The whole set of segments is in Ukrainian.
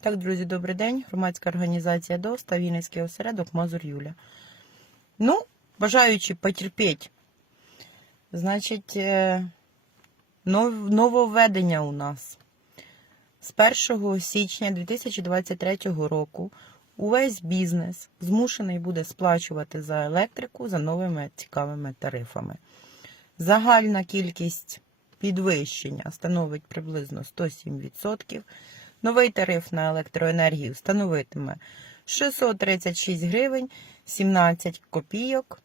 Так, друзі, добрий день. Громадська організація ДОС та Вінницький осередок Мазур Юля. Ну, бажаючи потерпіть, значить, е, нововведення у нас. З 1 січня 2023 року увесь бізнес змушений буде сплачувати за електрику за новими цікавими тарифами. Загальна кількість підвищення становить приблизно 107%. Новий тариф на електроенергію становитиме 636 гривень 17 копійок,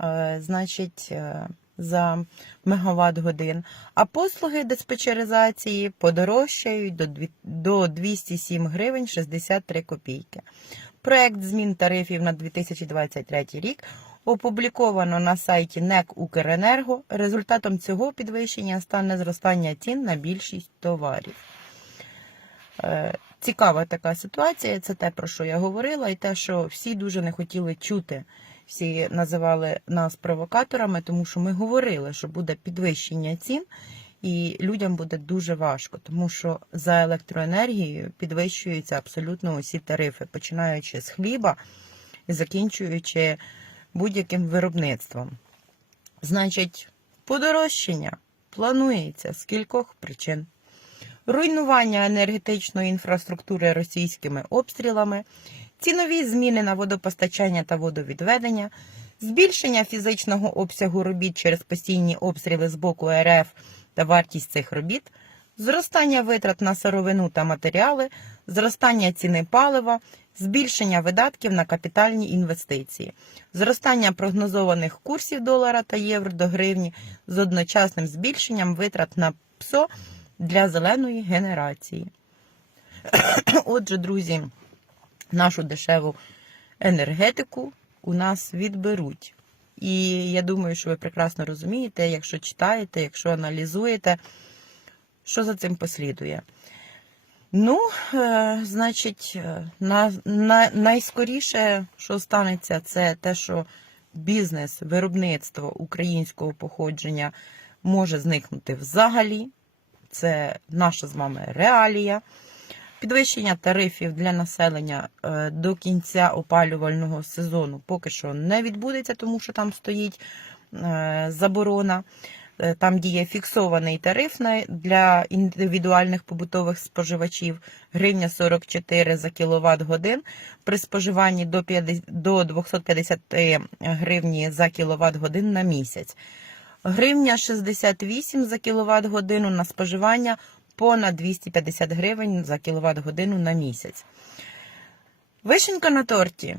е, значить, е, за мегаватт годин. А послуги диспетчеризації подорожчають до до 207 гривень 63 копійки. Проект змін тарифів на 2023 рік опубліковано на сайті НЕК Укренерго. Результатом цього підвищення стане зростання цін на більшість товарів. Е, Цікава така ситуація. Це те, про що я говорила, і те, що всі дуже не хотіли чути. Всі називали нас провокаторами, тому що ми говорили, що буде підвищення цін, і людям буде дуже важко, тому що за електроенергією підвищуються абсолютно усі тарифи, починаючи з хліба і закінчуючи будь-яким виробництвом. Значить, подорожчання планується з кількох причин руйнування енергетичної інфраструктури російськими обстрілами, цінові зміни на водопостачання та водовідведення, збільшення фізичного обсягу робіт через постійні обстріли з боку РФ та вартість цих робіт, зростання витрат на сировину та матеріали, зростання ціни палива, збільшення видатків на капітальні інвестиції, зростання прогнозованих курсів долара та євро до гривні з одночасним збільшенням витрат на ПСО для зеленої генерації. Отже, друзі, нашу дешеву енергетику у нас відберуть. І я думаю, що ви прекрасно розумієте, якщо читаєте, якщо аналізуєте, що за цим послідує. Ну, е, значить, е, на, на, найскоріше, що станеться, це те, що бізнес, виробництво українського походження може зникнути взагалі. Це наша з вами реалія. Підвищення тарифів для населення е, до кінця опалювального сезону поки що не відбудеться, тому що там стоїть е, заборона. Е, Там діє фіксований тариф для індивідуальних побутових споживачів гривня 44 за кіловат годин при споживанні до 50 до 250 гривні за кіловат годин на місяць. Гривня 68 за кіловат годину на споживання понад 250 гривень за кіловат годину на місяць. Вишенька на торті.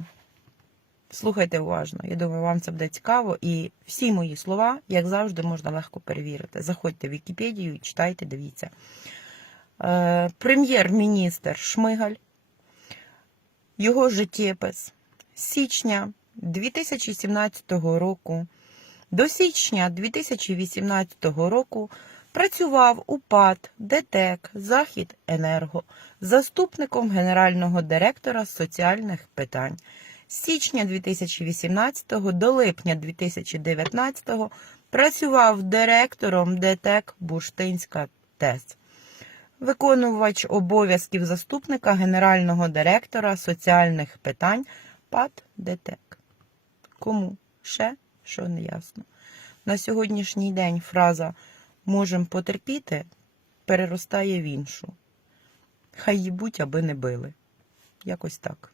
Слухайте уважно. Я думаю, вам це буде цікаво. І всі мої слова, як завжди, можна легко перевірити. Заходьте в Вікіпедію, і читайте, дивіться. Е, Прем'єр-міністр Шмигаль, його життєпис січня 2017 року до січня 2018 року працював у ПАД ДТЕК Захід Енерго заступником генерального директора соціальних питань. З січня 2018 до липня 2019 працював директором ДТЕК Бурштинська ТЕС. Виконувач обов'язків заступника генерального директора соціальних питань ПАД ДТЕК. Кому ще що не ясно. На сьогоднішній день фраза можем потерпіти переростає в іншу. Хай їбуть, аби не били. Якось так.